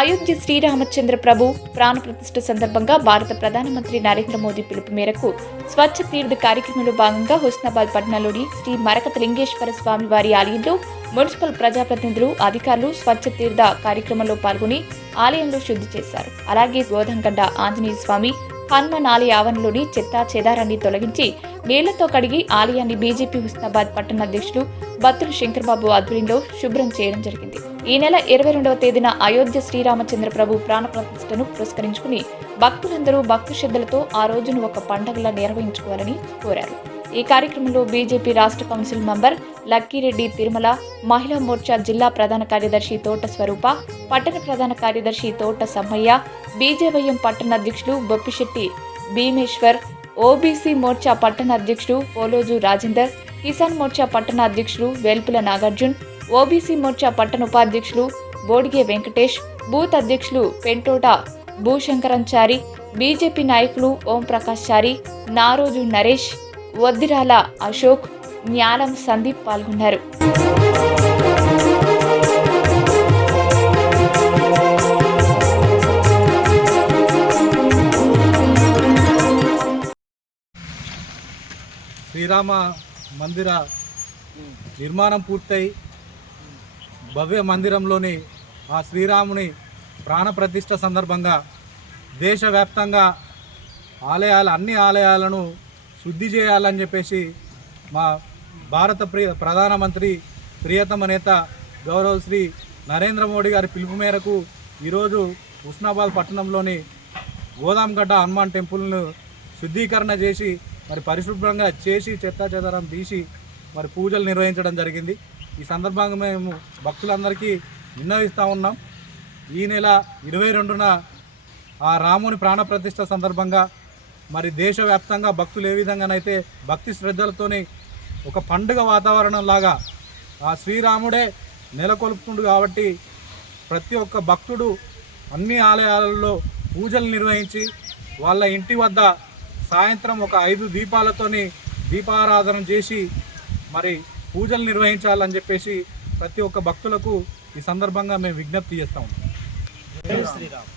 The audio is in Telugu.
అయోధ్య శ్రీరామచంద్ర ప్రభు ప్రాణ ప్రతిష్ఠ సందర్భంగా భారత ప్రధానమంత్రి నరేంద్ర మోదీ పిలుపు మేరకు స్వచ్ఛ తీర్థ కార్యక్రమంలో భాగంగా హుస్నాబాద్ పట్టణంలోని శ్రీ మరకత లింగేశ్వర స్వామి వారి ఆలయంలో మున్సిపల్ ప్రజాప్రతినిధులు అధికారులు స్వచ్ఛ తీర్థ కార్యక్రమంలో పాల్గొని ఆలయంలో శుద్ధి చేశారు. అలాగే గోధంగడ్డ ఆంజనేయ స్వామి హనుమాన్ ఆలయ ఆవరణలోని చెత్తా చెదారాన్ని తొలగించి నీళ్లతో కడిగి ఆలయాన్ని బీజేపీ హుస్నాబాద్ పట్టణ అధ్యక్షులు బత్తుల శంకర్బాబు ఆధ్వర్యంలో శుభ్రం చేయడం జరిగింది. ఈ నెల 22వ తేదీన అయోధ్య శ్రీరామచంద్ర ప్రభు ప్రాణ ప్రతిష్ఠను పురస్కరించుకుని భక్తులందరూ భక్తి శ్రద్ధలతో ఆ రోజును ఒక పండుగలా నిర్వహించుకోవాలని కోరారు. ఈ కార్యక్రమంలో బీజేపీ రాష్ట్ర కౌన్సిల్ మెంబర్ లక్కీరెడ్డి తిరుమల, మహిళా మోర్చా జిల్లా ప్రధాన కార్యదర్శి తోట స్వరూప, పట్టణ ప్రధాన కార్యదర్శి తోట సమ్మయ్య, బీజేవైఎం పట్టణ అధ్యక్షులు బొప్పిశెట్టి భీమేశ్వర్, ఓబీసీ మోర్చా పట్టణ అధ్యక్షుడు పోలోజు రాజేందర్, కిసాన్ మోర్చా పట్టణ అధ్యక్షులు వేల్పుల నాగార్జున్, ఓబీసీ మోర్చా పట్టణ ఉపాధ్యక్షులు బోడిగే వెంకటేష్, బూత్ అధ్యక్షులు పెంటోట భూశంకరంచారి, బీజేపీ నాయకులు ఓంప్రకాష్ చారి, నారోజు నరేష్, వద్దిరాల అశోక్, న్యాలం సందీప్ పాల్గొన్నారు. శ్రీరామ మందిర నిర్మాణం పూర్తయి భవ్య మందిరంలోని ఆ శ్రీరాముని ప్రాణప్రతిష్ఠ సందర్భంగా దేశవ్యాప్తంగా అన్ని ఆలయాలను శుద్ధి చేయాలని చెప్పేసి మా భారత ప్రధానమంత్రి ప్రియతమ నేత గౌరవ శ్రీ నరేంద్ర మోడీ గారి పిలుపు మేరకు ఈరోజు హుస్నాబాద్ పట్టణంలోని గోదాంగడ్డ హనుమాన్ టెంపుల్ను శుద్ధీకరణ చేసి మరి పరిశుభ్రంగా చేసి చెత్తా చెదారం తీసి మరి పూజలు నిర్వహించడం జరిగింది. ఈ సందర్భంగా మేము భక్తులందరికీ విన్నవిస్తూ ఉన్నాం. ఈ నెల 22న ఆ రాముని ప్రాణప్రతిష్ఠ సందర్భంగా మరి దేశవ్యాప్తంగా భక్తులు ఏ విధంగానైతే భక్తి శ్రద్ధలతోని ఒక పండుగ వాతావరణం లాగా ఆ శ్రీరాముడే నెలకొల్పుతుండు కాబట్టి ప్రతి ఒక్క భక్తుడు అన్ని ఆలయాలలో పూజలు నిర్వహించి వాళ్ళ ఇంటి వద్ద సాయంత్రం ఒక 5 దీపాలతోని దీపారాధన చేసి మరి పూజలు నిర్వహించాలని చెప్పేసి ప్రతి ఒక్క భక్తులకు ఈ సందర్భంగా మేము విజ్ఞప్తి చేస్తాము. జై శ్రీరామ్.